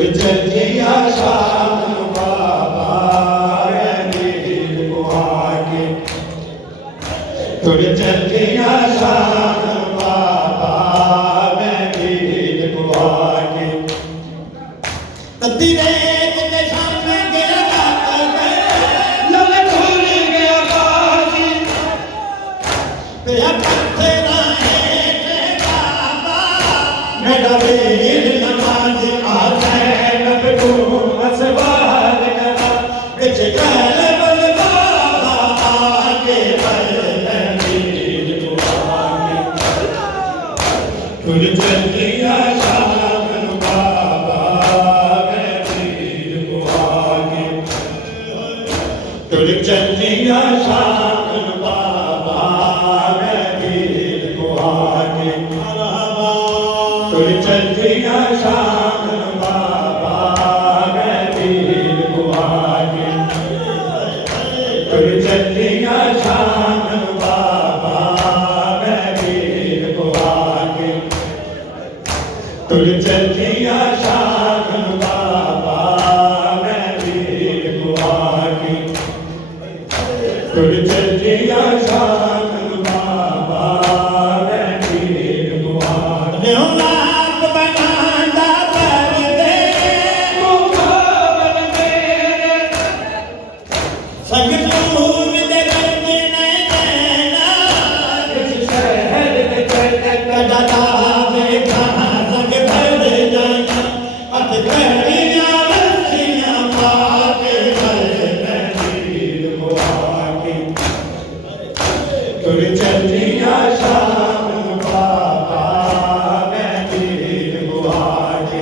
तुर चलिया शाम बाबा वीर को आके तुर चलिया शाम बाबा वीर को आके तत्ती रेत के सामने गया लल खुल गया बाजी पिया पत्थर मेरा वीर नमाज आता है नब को असवार करा बिच गल बल बाबा आके वीर को आके तुर चलिया शाम बाबा वीर को आके तुर चलिया शाम बाबा वीर को आके तुर चलिया शाम बाबा वीर को आके तुर चलिया शाम बाबा वीर को आके तुर चलिया शाम बाबा वीर को आके तुर चलिया शाम बाबा वीर को आके तुर चलिया शाम बाबा वीर को आके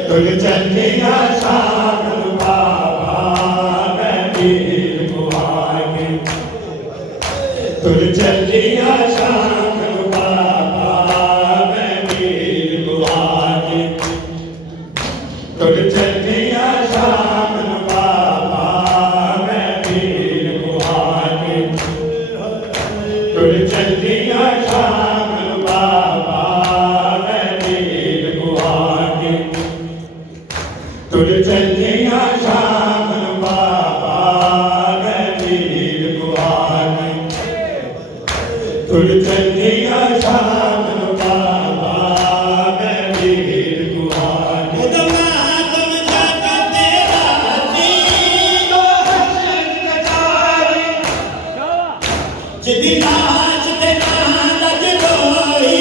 तुर चलिया शाम बाबा वीर को आके तुर चलिया शाम बाबा वीर को आके तुर चलिया शाम बाबा वीर को आके तुर चलिया शाम बाबा वीर को आके तुर चलिया शाम बाबा वीर को आके तुर चलिया शाम बाबा वीर को आके जिदी नाच ते नाच रोई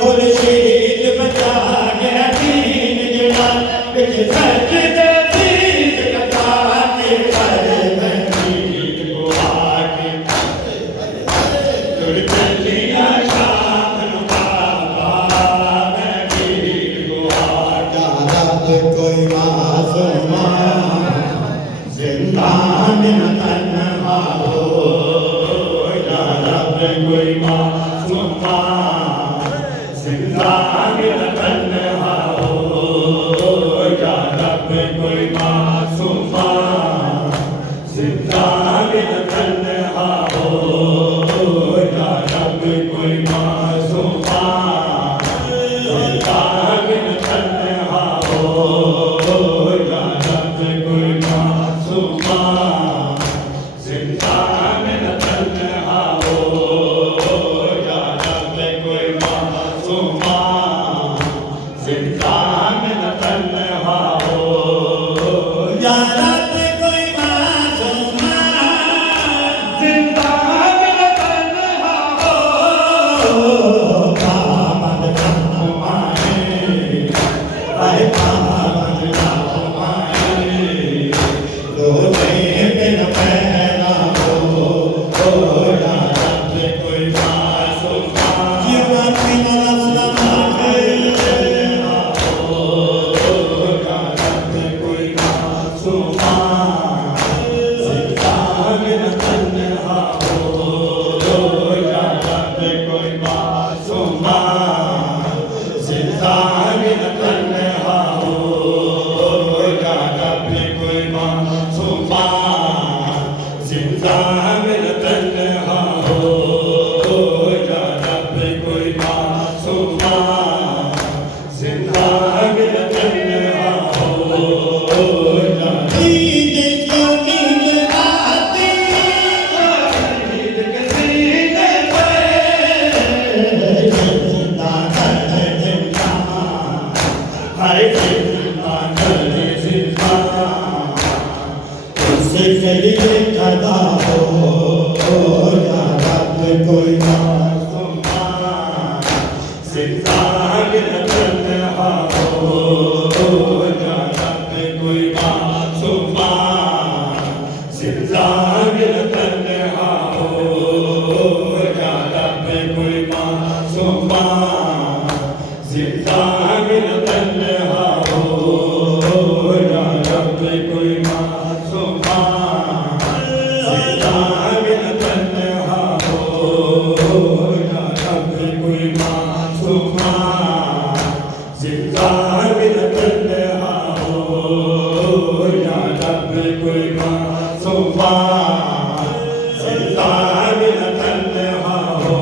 फुल शील बजा गया दीन जड़ा बिच सच दे दीन कथा के वीर को आके तुर चलिया शाम बाबा वीर को आके रब कोई मासूमा जिंदान तन्हा हो या रब कोई मासूमा जिंदान तन्हा हो या रब लिए खड़ा हो या रब कोई मासूमा जिंदा बिन तन्हा हो या रब कोई मासूमा जिंदा बिन तन्हा हो या रब कोई मासूमा जिंदा बिन तन्हा हो या रब कोई मासूमा जिंदा बिन तन्हा हो या रब कोई मासूमा जिंदा बिन तन्हा हो या रब कोई मासूमा जिंदा बिन तन्हा हो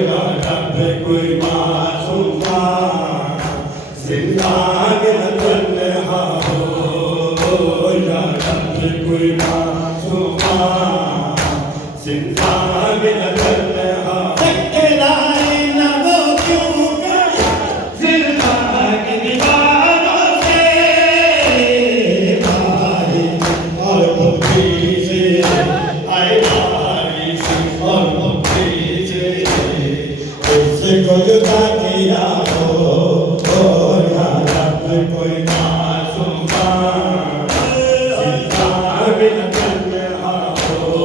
या रब कोई मासूमा जिंदा बिन तन्हा हो या रब कोई मासूमा जिंदा बिन तन्हा टकराए न वो क्यों करे जिंदा की दीवारों से भाई और मुक्ति से आए भाई और मुक्ति से इसको जुदा किया हो या रब कोई मासूमा जिंदा बिन तन्हा हो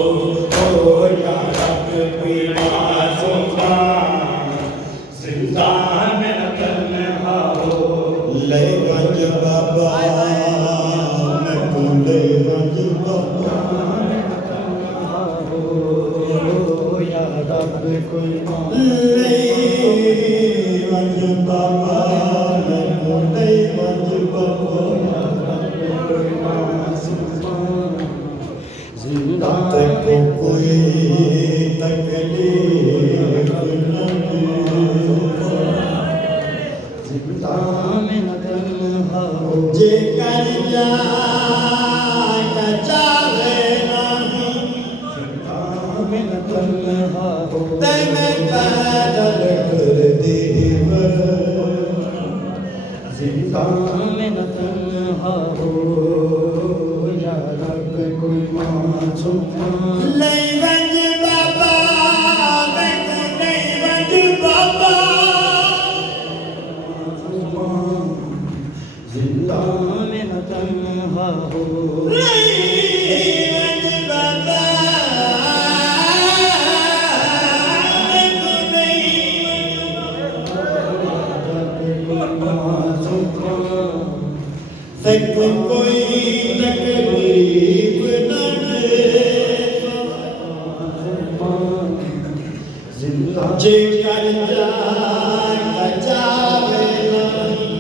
या रब कोई मासूमा जिंदा बिन तन्हा हो ले गंज बाबा मैं बोले गंज बाबा या रब कोई ले गंज बाबा मैं बोले गंज बाबा जिंदा तक कोई तकलीफ न दे जिंदा में तन्हा हो जे कर जाए जावे नहीं जिंदा में तन्हा हो ते मैं पैदल कर देव जिंदा में तन्हा हो या रब कोई मासूमा ले गंज बाबा मैं नहीं गंज बाबा जिंदा में तन्हा हो ले गंज बाबा मैं नहीं मासूमा तक कोई तकलीफ न दे जिंदा जे कर जाए जावे नहीं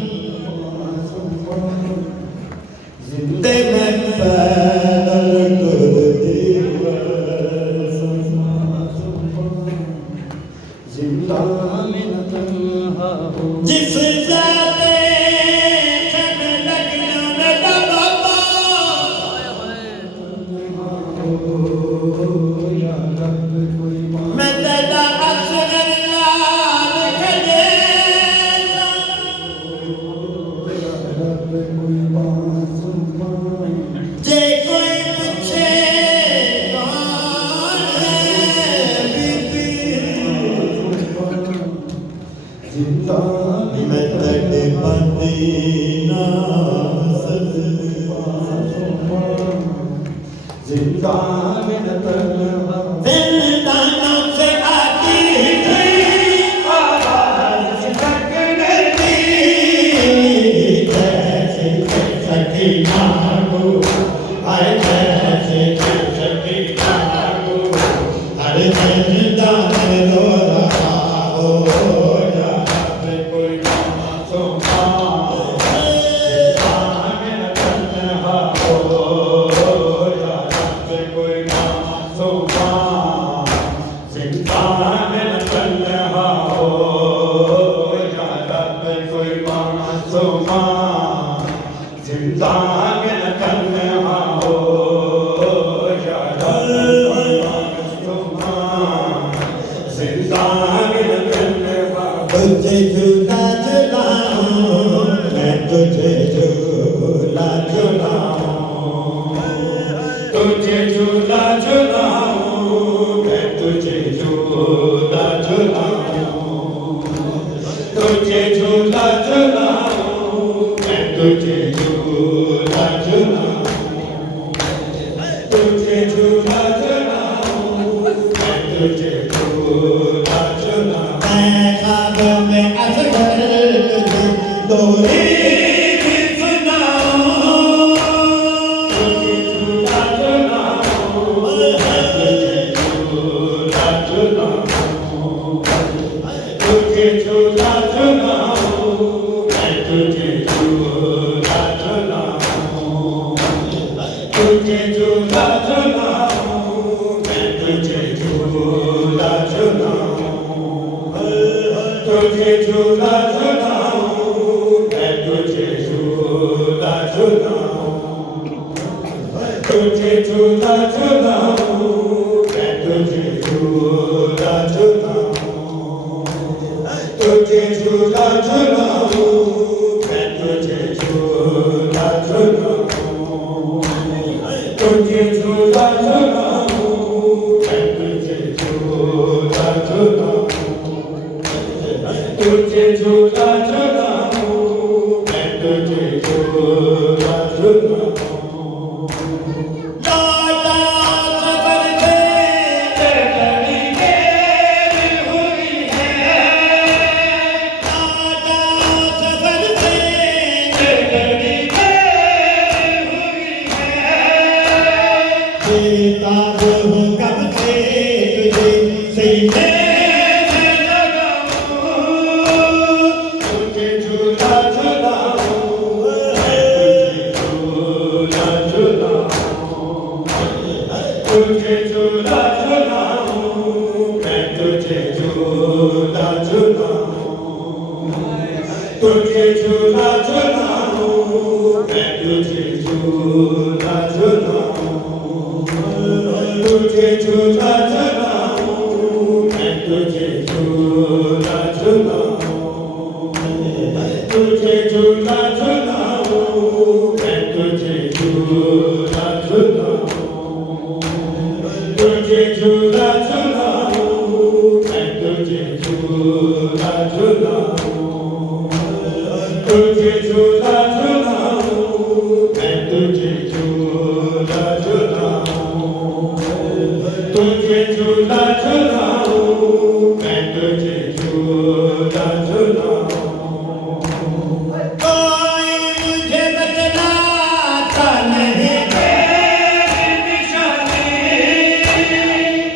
जिंदे में पैदल कर देव जिंदा में तन्हा हो जिस जाते छन लगना न बाबा या रब कोई मैं तेरा असगर लाल खजे या रब कोई मासूमा जे कोई पूछे कौन है बीबी जिंदा मैं तेरे मदीना सजदा जिंदा में तन्हा दिलदारों से आती थी आवाज लगने दी जैसे सकीना को आए जैसे सकीना को हर जिंदा में रो रहा हो या रब कोई मासूमा जिंदा में तन्हा हो या रब कोई मासूमा जिंदा में तन्हा हो या रब कोई मासूमा जिंदा में तन्हा हो या रब कोई मासूमा जिंदा में तन्हा तुझे झूला झूलाऊं मैं तुझे झूला झूलाऊं तुझे झूला झूलाऊं, मैं तुझे झूला झूलाऊं, तुझे झूला झूलाऊं, मैं तुझे झूला झूलाऊं, तुझे झूला झूलाऊं, मैं तुझे झूला झूलाऊं, तुझे झूला झूलाऊं, मैं तुझे झूला झूलाऊं, तुझे झूला झूलाऊं, मैं तुझे झूला झूलाऊं, तुझे झूला झूलाऊं, मैं तुझे झूला झूलाऊं। लाला सफर से चढ़ी देर हुई है, लाला सफर से चढ़ी देर हुई है, बेताब हूँ कब से तुझे सीने से लगाऊं, तुझे झूला झूलाऊं, मैं तुझे झूला झूलाऊं, तुझे झूला झूलाऊं, मैं तुझे झूला झूलाऊं, तुझे झूला झूलाऊं, मैं तुझे झूला झूलाऊं, तुझे झूला झूलाऊं, मैं तुझे झूला झूलाऊं, तुझे झूला झूलाऊं, मैं तुझे झूला झूलाऊं, तुझे झूला झूलाऊं, मैं तुझे झूला झूलाऊं, तुझे झूला झूलाऊं, मैं तुझे झूला झूलाऊं, तुझे झूला झूलाऊं, मैं तुझे झूला झूलाऊं। कोई मुझे बतलाता नहीं तेरी निशानी,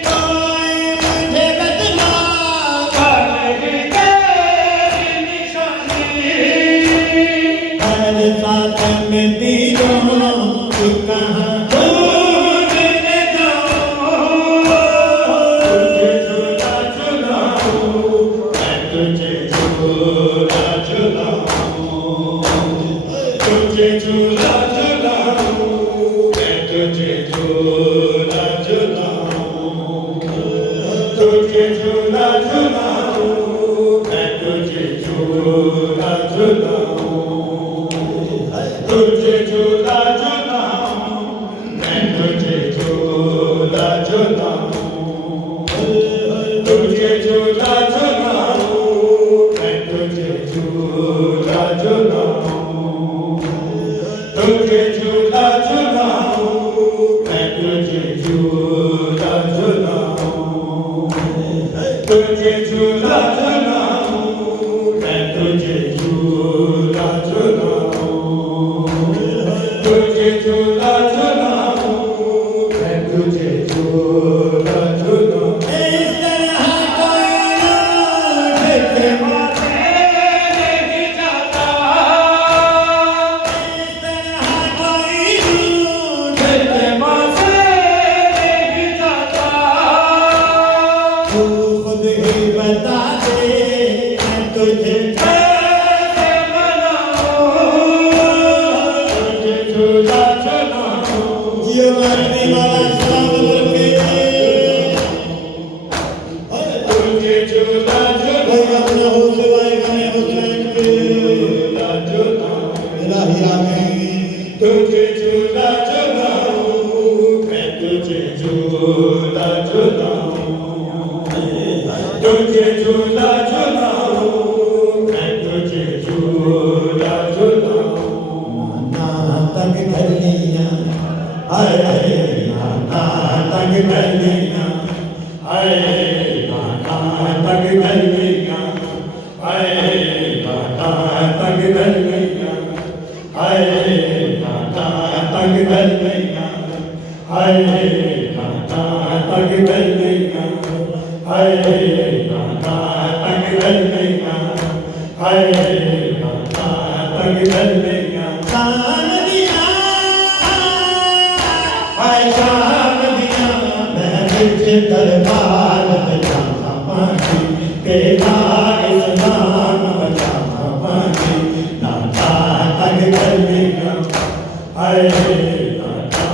कोई मुझे बतलाता नहीं तेरी निशानी, हर साथ में तीनों तू कहाँ ढूंढने जाऊं, तुझे झूला झूलाऊं, मैं तुझे झूला झूलाऊं, तुझे झूला झूलाऊं, मैं तुझे झूला झूलाऊं, तुझे झूला झूलाऊं, मैं तुझे झूला झूलाऊं, तुझे झूला झूलाऊं, मैं तुझे झूला झूलाऊं, तुझे झूला झूलाऊं, मैं तुझे झूला झूलाऊं, तुझे झूला झूलाऊं, मैं तुझे झूला झूलाऊं, तुझे झूला झूलाऊं, मैं तुझे झूला झूलाऊं, तुझे झूला झूलाऊं, मैं तुझे झूला झूलाऊं। इस तरह कोई रूठ के माथे नहीं जाता, इस तरह कोई रूठ के माथे नहीं जाता, तू खुद ही बता दे मैं तुझे कैसे मनाऊं, तुझे झूला झूलाऊं, ये मरने वाला सलाम करके तुझे झूला झूलाऊं, हो सिवाय गाने हुसैन के झूला झूलाऊं, इलाही आमीन, तुझे झूला झूलाऊं, मैं तुझे झूला झूलाऊं, तुझे झूला झूलाऊं, मैं तुझे झूला झूलाऊं। नाना तक गलियां, हाय हाय नाना तक गलियां, हाय नाना तक गलियां, हाय नाना तक गलियां, हाय नाना तक गलियां, हाय नाना तक गलियां, हाय नाना तक गलियां, हाय नाना तक गलियां, दरबार बजाना मांगी तेरा इस्लाम बजाना मांगी नाता तग कर लेगा हाय नाता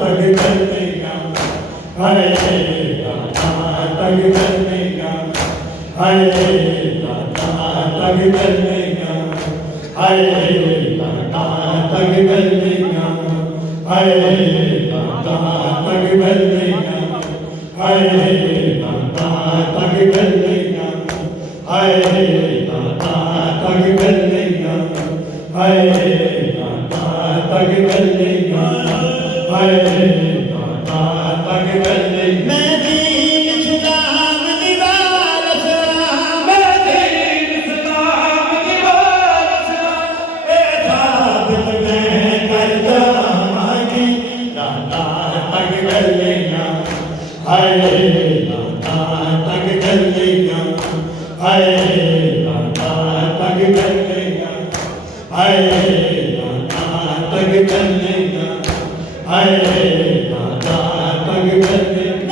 तग कर लेगा हाय नाता तग कर लेगा हाय नाता तग कर लेगा हाय नाता तग कर लेगा हाय नाता तग कर लेगा हाय नाता तग कर लेगा हाय नाता तग कर लेगा हाय नाता तग कर लेगा हाय नाता तग कर लेगा मैं दीन इस्लाम दीवार सलाम मैं दीन इस्लाम दीवार सलाम ए साबित मैं कर जाऊंगी नाता तग कर लेगा हाय नाता तग कर लेगा हाय नाता तग कर लेगा हाय नाता तग कर लेगा हाय नाता तग कर लेगा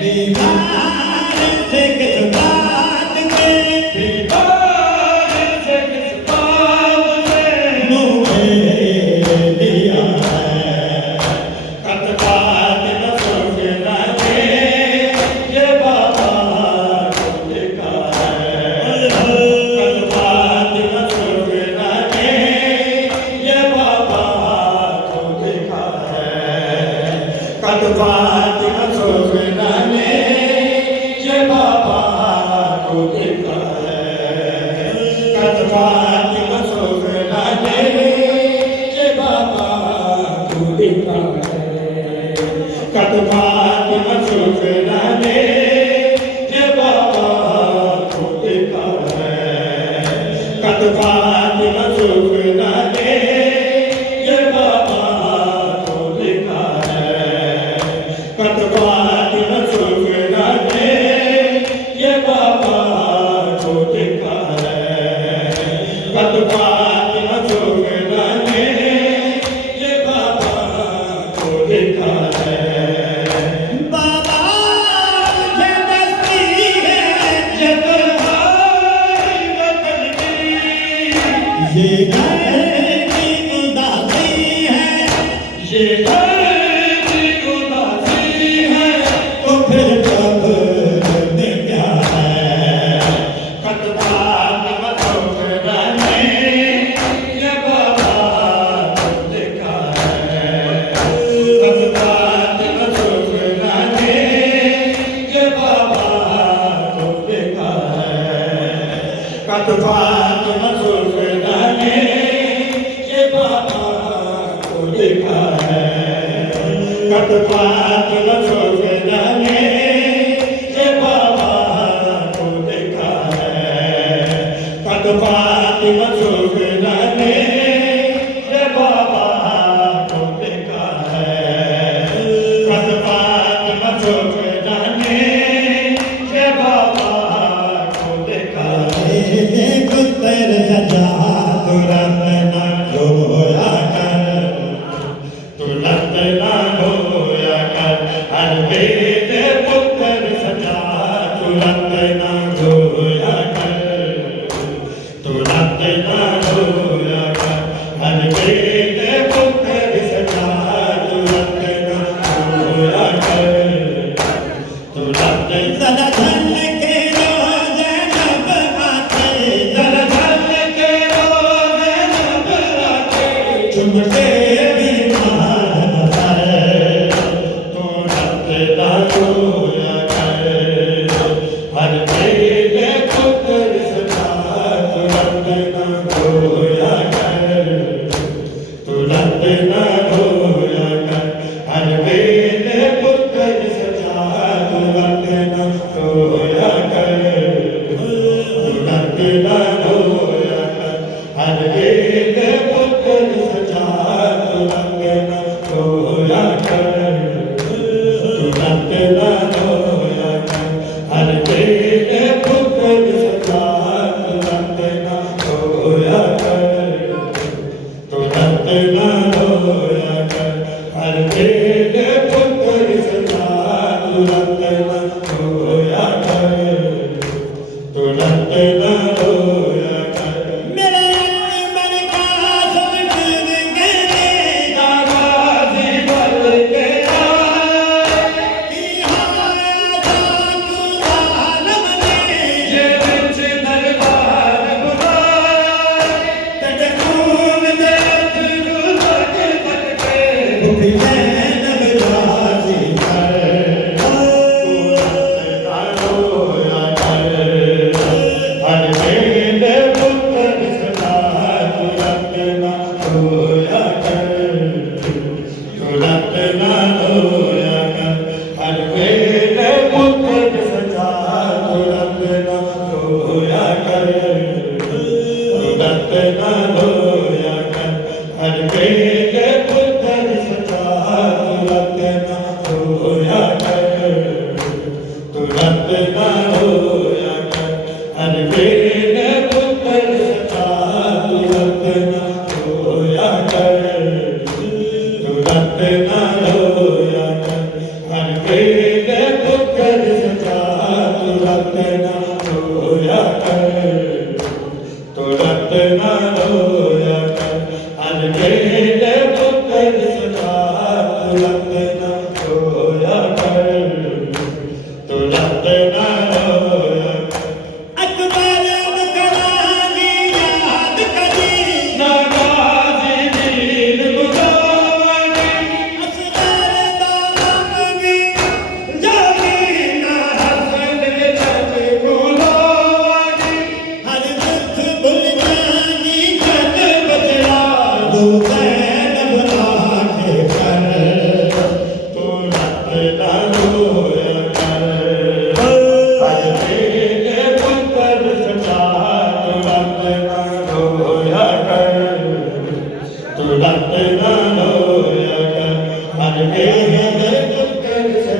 बीमार से कितना फातिमा सुगना ने ये बाबा को देखा है। कद फातिमा सुगना ने ये बाबा को देखा है। कद फातिमा सुगना ने ये बाबा को देखा है। कद फातिमा सुगना ने ये बाबा को देखा है। कद फातिमा सुगना ने ये बाबा को देखा है। कद फातिमा सुगना ने ये बाबा को देखा है। कद फातिमा सुगना ने ये बाबा को देखा है। कद फातिमा सुगना ने ये बाबा को देखा है। बाबा मुझे दस्ती है ये तन्हाई वतन की, ये घर की उदासी है, ये घर की उदासी है, तो फिर कब ने क्या है। कद फातिमा सुगना ने ये बाबा को देखा है। कद फातिमा सुगना ने ये बाबा को देखा है। कद फातिमा सुगना ने ये बाबा को देखा है। कद फातिमा सुगना ने ये बाबा को देखा है। कद फातिमा सुगना ने ये बाबा को देखा है। कद फातिमा सुगना ने ये बाबा को देखा है। पुत्र सजा तुरंत न रोया कर, तुरंत न रोया कर, हर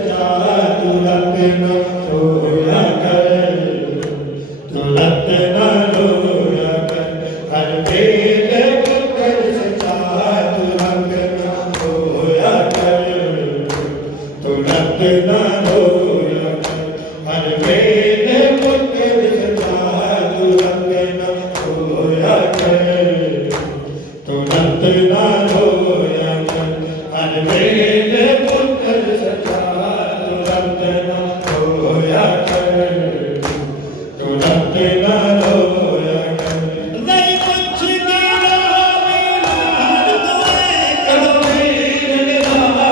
सजा तू रत न रोया कर, तू रत न रोया कर, हर वेले पुत्र सजा तू रत न रोया कर, तू रत न रोया कर, हर वेले पुत्र सजा तू रत न रोया कर, तू रत न रोया कर, हर वेले पुत्र सजा तू रत न रोया कर, तू रत न रोया कर। नहीं कुछ मेरा मिलान तुए करो वीर निरावा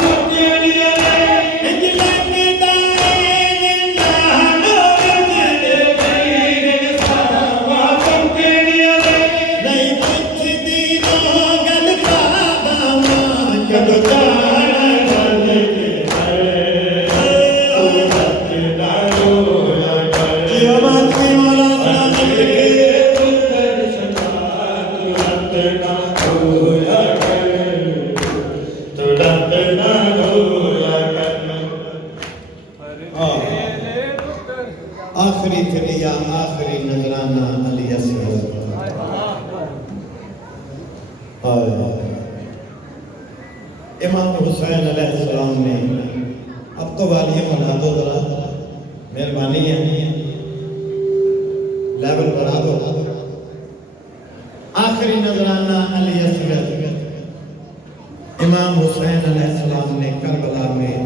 मुझे इंज लगदा इंसान इंज वीर निरावा मुझे नहीं कुछ दीनो गल कादा कदो जाना गल के तू रत न रोया कर। जियो माती मौला सलाम पुत्र सजा तू रत न रोया कर, तू रत न रोया कर। आखिरी करिया आखिरी नजराना अली असगर। इमाम हुसैन अलैहिस्सलाम ने अब तो वालियां बढ़ा दो जरा, मेहरबानी है, लेवल बढ़ा दो। आखिरी नजराना अली असगर इमाम हुसैन अलैहिस्सलाम ने करबला में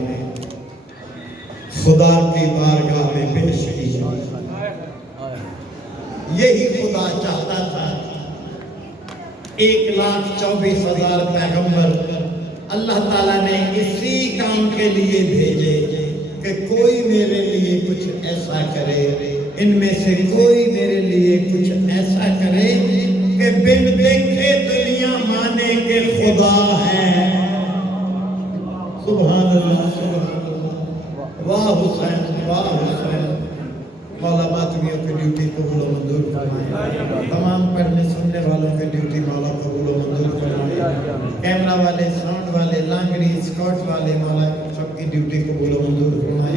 खुदा की बारगाह में पेश किया। यही खुदा चाहता था 1,24,000 पैगंबर अल्लाह ताला ने इसी काम के लिए भेजे कि कोई मेरे लिए कुछ ऐसा करे, इनमें से कोई मेरे लिए कुछ ऐसा करे कि बिन देखे दुनिया माने के खुदा है। सुभान अल्लाह, सुभान अल्लाह। वाह हुसैन, वाह हुसैन। मौला मातमियों की ड्यूटी कबूल व मंजूर फरमाए, तमाम पढ़ने सुनने वालों की ड्यूटी मौला कबूल व मंजूर फरमाए, कैमरा वाले, साउंड वाले, लांगड़ी, स्कॉट वाले, मौला सबकी ड्यूटी कबूल व मंजूर फरमाए।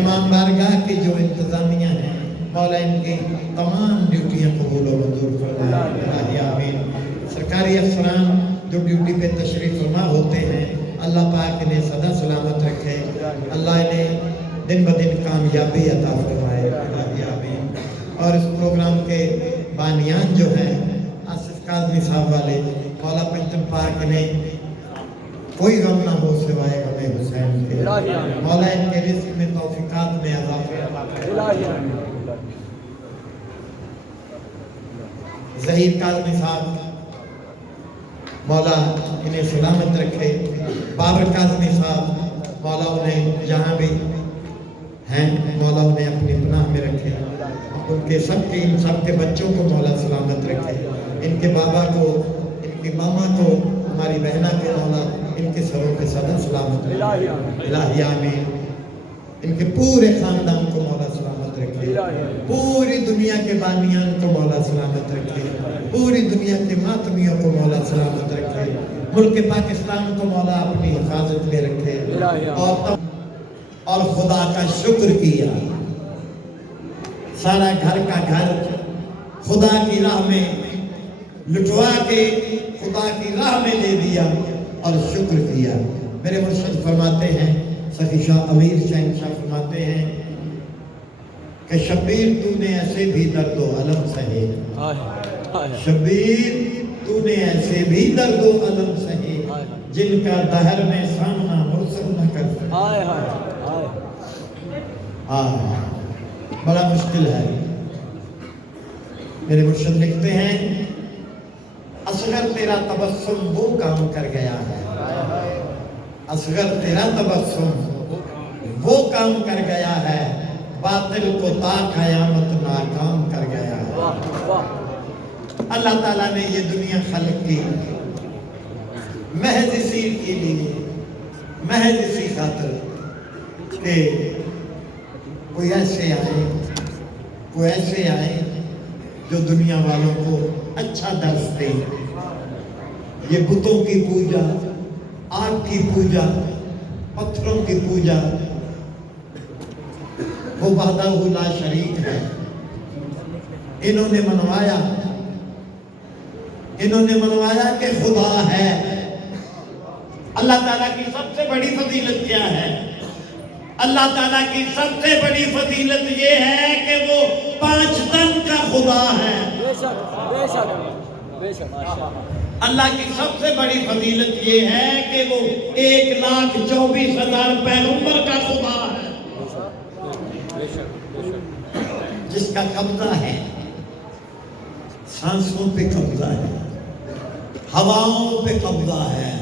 इमाम बारगाह की जो इंतजामिया है मौला इनकी तमाम ड्यूटियाँ कबूल व मंजूर फरमाए, आमीन। सरकारी अफसरान जो ड्यूटी पे तशरीफ फरमा होते हैं अल्लाह पाक इन्हें सदा सलामत रखे, अल्लाह इन्हें दिन ब दिन कामयाबी अता फरमाए, आमीन। और इस प्रोग्राम के बानियान जो हैं आसिफ काज़मी साहब वाले, मौला पंचम पाक ने कोई गम ना हो सिवाय गमे हुसैन के, मौला इनके रिज़्क़ में तौफीकात में इज़ाफ़ा। ज़हीर काज़मी साहब मौला इन्हें सलामत रखे, बाबर काज़मी साहब मौला उन्हें जहाँ भी हैं मौला उन्हें अपनी पनाह में रखे, उनके सबके इन सब के बच्चों को मौला सलामत रखे, इनके बाबा को, इनकी मामा को, हमारी बहना को मौला इनके सरों पे सदा सलामत रखे, इलाही आमीन। इनके पूरे खानदान को मौला सलामत रखे, पूरी दुनिया के बानियान को मौला सलामत रखे, पूरी दुनिया के मातमियों को मौला सलामत रखे, मुल्क पाकिस्तान को मौला अपनी हिफाजत में रखे। और खुदा का शुक्र किया, सारा घर का घर खुदा की राह में लुटवा के खुदा की राह में दे दिया और शुक्र किया। मेरे मुर्शिद फरमाते हैं, सखी शाह अमीर चैन शाह फरमाते हैं कि शब्बीर तूने ऐसे भी दर्द व अलम सहे, शब्बीर तूने ऐसे भी दर्द व अलम सहे जिनका दहर में सामना मुर्सल न कर सके। बड़ा मुश्किल है। मेरे मुर्शिद लिखते हैं, असगर तेरा तबस्सुम वो काम कर गया है, असगर तेरा तबस्सुम वो काम कर गया है, बातिल को ता क़यामत नाकाम कर गया है। अल्लाह ताला ने ये दुनिया खल्क की महज इसी के लिए, महज इसी खातिर कि कोई ऐसे आए जो दुनिया वालों को अच्छा दर्श दे। ये बुतों की पूजा, आग की पूजा, पत्थरों की पूजा, वो वहदहू ला शरीक है। इन्होंने मनवाया कि खुदा है। अल्लाह ताला की सबसे बड़ी फजीलत क्या है? अल्लाह ताला की सबसे बड़ी फजीलत ये है कि वो 5 तन का खुदा है। अल्लाह की सबसे बड़ी फजीलत ये है कि वो 1,24,000 पैगंबर का खुदा है, जिसका कब्जा है, सांसों पे कब्जा है, हवाओं पे कब्जा है।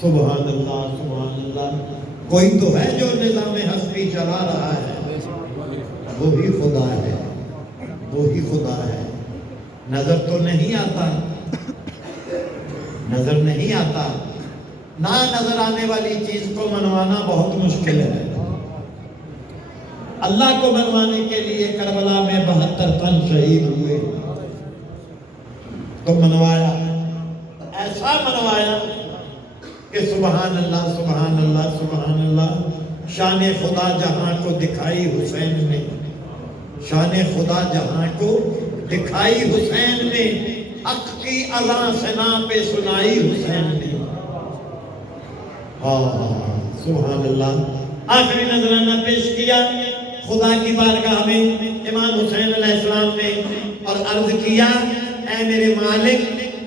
सुभान अल्लाह, सुभान अल्लाह। कोई तो है जो निज़ाम हस्ती चला रहा है, वो ही खुदा है, वो ही खुदा है। नजर तो नहीं आता, नजर नहीं आता। ना नजर आने वाली चीज को मनवाना बहुत मुश्किल है। अल्लाह को मनवाने के लिए करबला में 72 तन शहीद हुए, तो मनवाया, ऐसा मनवाया कि सुभान अल्लाह, सुभान अल्लाह, सुभान अल्लाह। शान खुदा जहां को दिखाई हुसैन ने, शान खुदा जहां को दिखाई हुसैन ने, हक की अज़ां सना पे सुनाई हुसैन ने। सुभान अल्लाह। आखिरी नजराना पेश किया खुदा की बारगाह में इमाम हुसैन अलैहिस्सलाम ने और अर्ज किया, ऐ मेरे मालिक,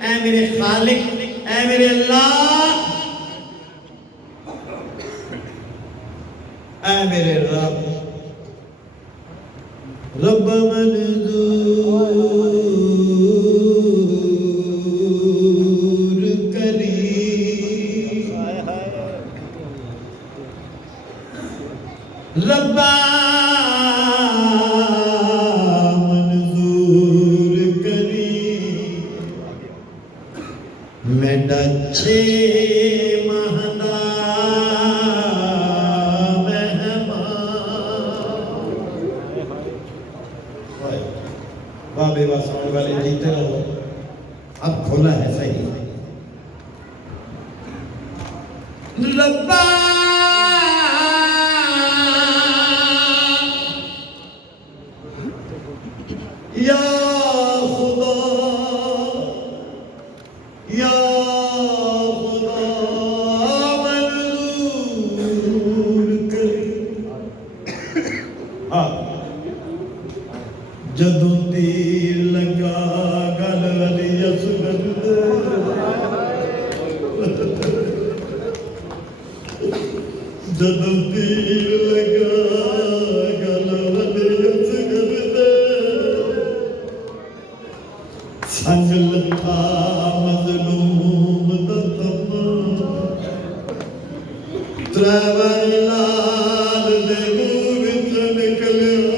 ऐ मेरे खालिक, ऐ मेरे अल्लाह, ऐ मेरे रब, रब मंजूर करी, रब्बा मंजूर करी, मैं डचे महदा बाबे साउंड वाले जीते रहो। अब खोला है सही। रब्बा या खुदा, या खुदा मंजूर कर। जदों तीर लगा गल अली असगर दे, जदों तीर लगा गल अली असगर दे, संग लथा मजलूम दा तमा, त्रैवर लाल दे मुंह विच निकलिया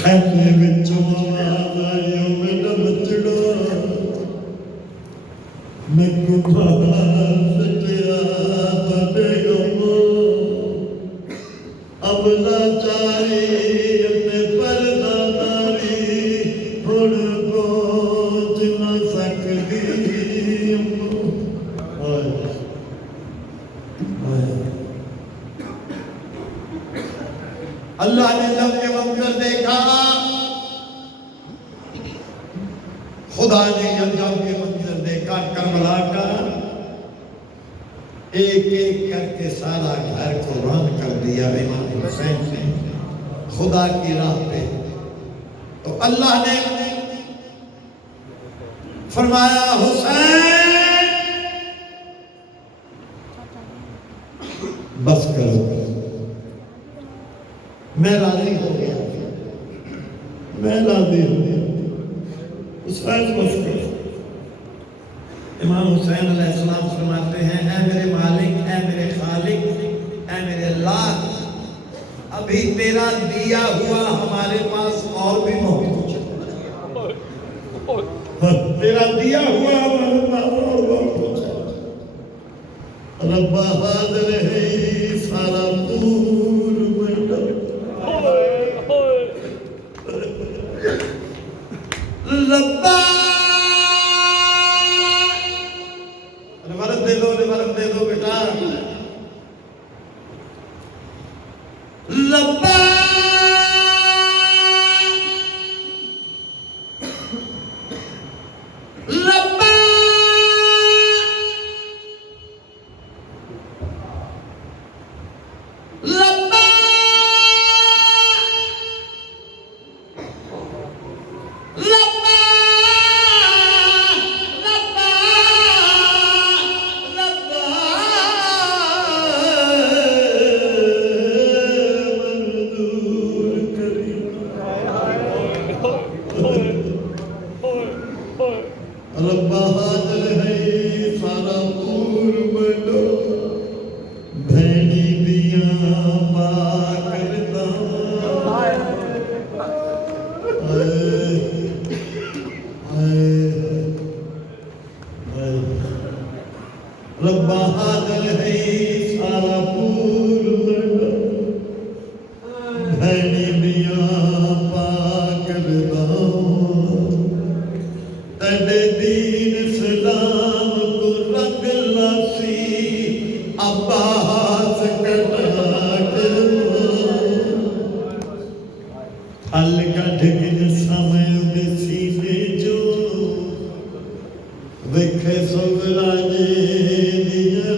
खैमे विचों आवाज़ आई, ओ मेरा बचड़ा, मैं गुबार सटिया तुहाडे गमों, अब लाचारी अपने परदादारी हुण पहुंच न सकदी। अल्लाह ने जब ये मंजर देखा, खुदा ने जब ये मंजर देखा करबला का, एक एक करके सारा घर कुर्बान कर दिया इमाम हुसैन ने खुदा की राह पे। तो अल्लाह ने फरमाया, हुसैन बस करो, मैं राजी हो गया, मैं राजी हो गया, हुसैन बस करो। इमाम हुसैन अलैहिस्सलाम फरमाते हैं, ऐ मेरे मालिक, ऐ मेरे खालिक, ऐ मेरे अल्लाह, अभी तेरा दिया हुआ हमारे पास और भी बहुत कुछ है, तेरा दिया हुआ हमारे पास और बहुत कुछ है। रब्बा हाज़िर है सारा दूर मंडल, लब्बा रिवर्स दे दो बेटा लब्बा लब्बा लब्बा लब्बा लब्बा लब्बा मंजूर करी रब्बा हाजिर है सारा पूर बनो भैनी दिया पा करदा रब्बा हाजिर है सारा पूर बनो भैनी दिया पा करदा तड़े दीन सलाम को रंग लासी अब्बास कटा हल कढ़ के समय दे सीने जो वेखे सोगराजे दिया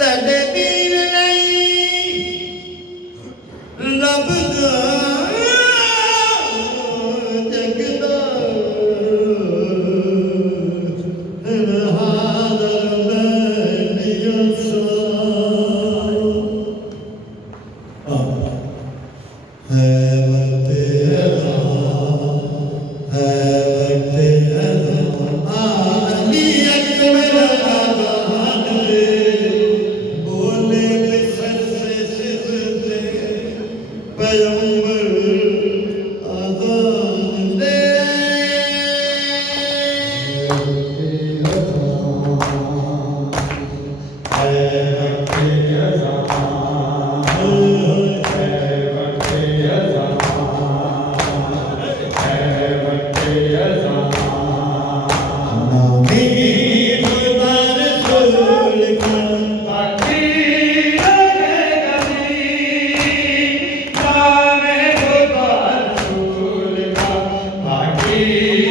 तड़े दीन नहीं रब दा Amen.